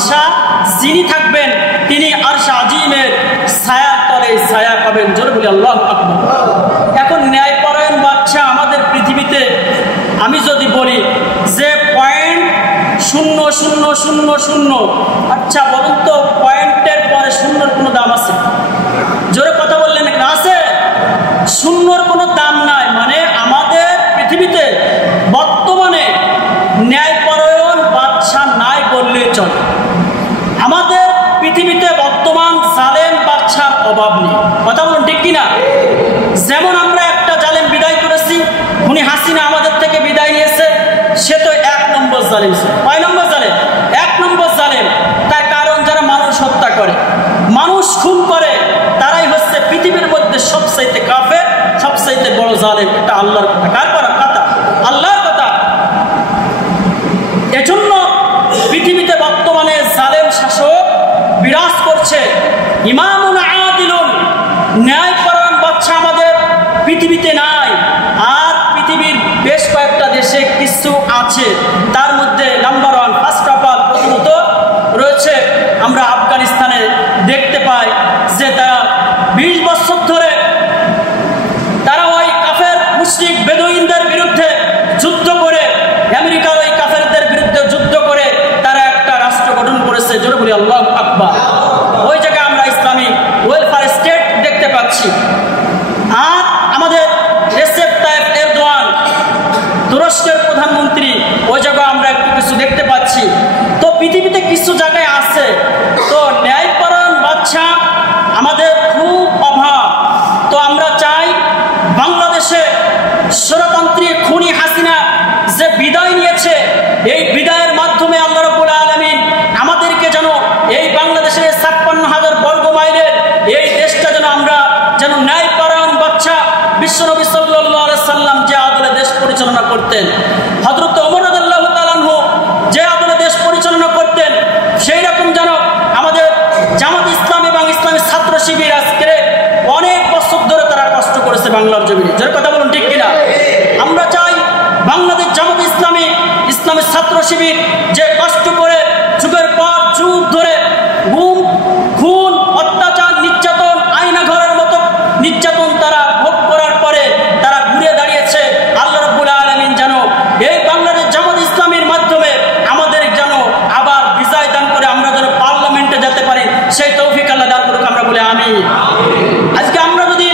বাদশাহ যিনি থাকবেন তিনি আরশ আজিমের ছায়ার তলে ছায়া পাবেন। জোরে বলি আল্লাহু আকবার। এখন ন্যায়পরায়ণ বাদশাহ আমাদের পৃথিবীতে আমি যদি বলি যে 0.0000, আচ্ছা বলুন তো পয়েন্টের পরে শূন্যর কোনো দাম আছে? জোরে কথা বললেন আছে? শূন্যর কোনো দাম নাই। মানে আমাদের পৃথিবীতে বর্তমানে ন্যায়পরায়ণ বাদশাহ নাই বললে চলে। আমাদের পৃথিবীতে বর্তমান জালেম বাদশার অভাব নেই। কথা বলুন ঠিক কিনা? যেমন আমরা একটা জালেম বিদায় করেছি, উনি হাসিনা আমাদের থেকে বিদায় নিয়েছে, সে তো 1 নম্বর জালেম। 5 নম্বর জালেম? 1 নম্বর জালেম। তার কারণ যারা মানুষ হত্যা করে, মানুষ খুন করে, তারাই হচ্ছে পৃথিবীর মধ্যে সবচাইতে কাফের, সবচাইতে বড় জালেম। এটা আল্লাহর কথা। কার কথা? আল্লাহর কথা। এজন্য পৃথিবীতে বর্তমানে জালেম শাসক বিরাজ করছে। ইমামুন আদিলুন, ন্যায়পরায়ণ বাদশা আমাদের পৃথিবীতে নাই। আর পৃথিবীর বেশ কয়েকটা দেশে কিছু আছে, তার মধ্যে নাম্বার 1 ফার্স্ট অফ অল প্রথমত রয়েছে আমরা আফগানিস্তানে দেখতে পাই যে তারা 20 বছর ধরে তারা ওই কাফের মুশরিক বেদুইনদের বিরুদ্ধে যুদ্ধ করে, আমেরিকার ওই কাফেরদের বিরুদ্ধে যুদ্ধ করে তারা একটা রাষ্ট্র গঠন করেছে। জোরে বলি আল্লাহু আকবার। ওই জায়গায় আমরা ইসলামিক ওয়েলফেয়ার স্টেট দেখতে পাচ্ছি। আর আমাদের রেসেপ তাইপ এরদোয়ান, তুরস্কের প্রধানমন্ত্রী, ওই জায়গায় আমরা একটু কিছু দেখতে পাচ্ছি। তো পৃথিবীতে কিছু জায়গায় আছে। তো ন্যায়পরায়ণ বাদশাহ আমাদের খুব অভাব। তো আমরা চাই বাংলাদেশে স্বৈরতন্ত্রী খুনি হাসিনা যে বিদায় নিয়েছে, এই বিদায়ের মাধ্যমে আল্লাহ রাব্বুল আলামিন আমাদেরকে যেন এই বাংলাদেশের 56,000 বর্গ মাইলের এই দেশটা যেন ন্যায়পরায়ণ বাদশা বিশ্বনবী সাল্লাল্লাহু আলাইহি সাল্লাম যে আদলে দেশ পরিচালনা করতেন, হযরত ওমর রাদিয়াল্লাহু তাআলা আনহু যে আদলে দেশ পরিচালনা করতেন, সেই রকম যেন আমাদের জামাত ইসলাম এবং ইসলামী ছাত্র শিবির আজকে অনেক বছর ধরে তারা কষ্ট করেছে বাংলার জমিনে। যার কথা বলুন ঠিক কিনা? আমরা চাই বাংলাদেশ জামাত ইসলামী ইসলামী ছাত্র শিবির যে কষ্ট করে যুগের পর যুগ ধরে গুম, খুন, অত্যাচার, নির্যাতন, আয়না ঘরের মতো নির্যাতন তারা ভোগ করার পরে তারা ঘুরে দাঁড়িয়েছে, আল্লাহ রাব্বুল আলামিন যেন এই বাংলাদেশ জামাত ইসলামীর মাধ্যমে আমাদের যেন আবার বিজয় দান করে আমরা যেন পার্লামেন্টে যেতে পারি, সেই তৌফিক আল্লাহ দান করুক। আমরা বলি আমিন। আজকে আমরা যদি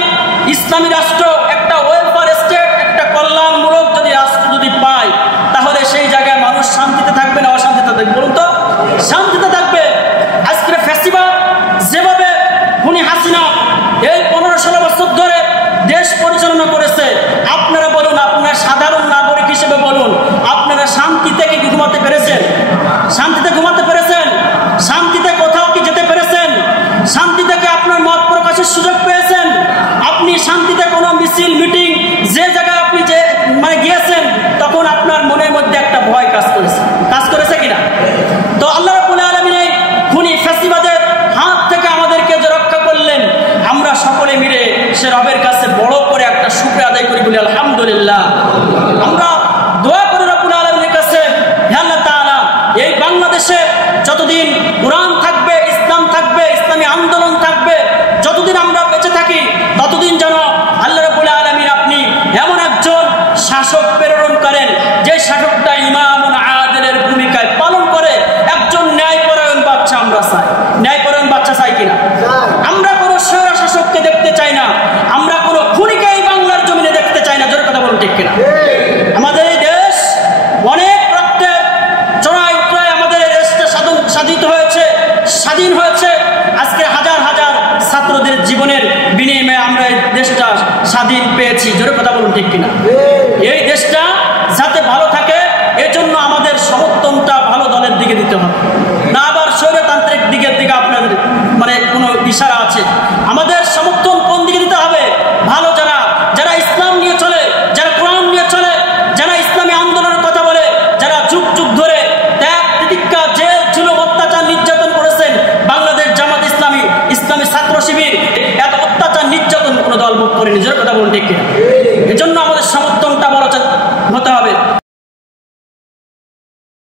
ইসলামী রাষ্ট্র, একটা ওয়েলফেয়ার স্টেট, একটা কল্যাণমূলক যদি রাষ্ট্র যদি পাই, তাহলে সেই জায়গায় মানুষ শান্তিতে থাকবে না অশান্তিতে থাকবে? বলুন তো, শান্তিতে থাকবে। আজকে ফ্যাসিবাদ যেভাবে খুনি হাসিনা এই 15-16 বছর ধরে দেশ পরিচালনা করেছে, আপনারা বলুন, আপনারা সাধারণ নাগরিক হিসেবে বলুন, আপনারা শান্তিতে কি ঘুমাতে পেরেছেন? শান্তিতে ঘুমাতে পেরেছেন? শান্তিতে কোথাও কি যেতে পেরেছেন? শান্তি থেকে আপনার মত প্রকাশের সুযোগ পেয়েছেন? আপনি শান্তিতে কোনো মিছিল, মিটিং, যে জায়গায় আপনি যে গিয়েছেন, তখন আপনার মনের মধ্যে একটা ভয় কাজ করেছে কিনা? তো আল্লাহ রাব্বুল আলামিন এই খুনি ফ্যাসিবাদের হাত থেকে আমাদেরকে যে রক্ষা করলেন, আমরা সকলে মিলে সে রবের কাছে বড় করে একটা শুকরিয়া আদায় করি, বলি আলহামদুলিল্লাহ। আমরা দোয়া করি রব্বুল আলামিনের কাছে, হে আল্লাহ তাআলা, এই বাংলাদেশে যতদিন কোরআন থাকবে, ইসলাম থাকবে, ইসলামী আন্দোলন থাকবে, যতদিন আমরা বেঁচে থাকি, ততদিন যেন আল্লাহ রাব্বুল আলামিন আপনি এমন একজন শাসক প্রেরণ করেন, যে শাসকটা ইমামুন আদিলের ভূমিকায় পালন করে। একজন ন্যায়পরায়ণ বাদশা আমরা চাই। ন্যায়পরায়ণ বাদশা চাই কিনা? আমরা কোনো স্বৈর শাসককে দেখতে চাই না, আমরা কোনো খুনিকে এই বাংলার জমিনে দেখতে চাই না। জোরে কথা বলুন ঠিক কিনা? আমাদের এই দেশ অনেক রক্তের চড়াই উতরায় আমাদের এই দেশটা স্বাধীন হয়েছে। আজকে হাজার হাজার ছাত্রদের জীবনের বিনিময়ে আমরা এই দেশটা স্বাধীন পেয়েছি। জোরে কথা বলুন ঠিক কিনা?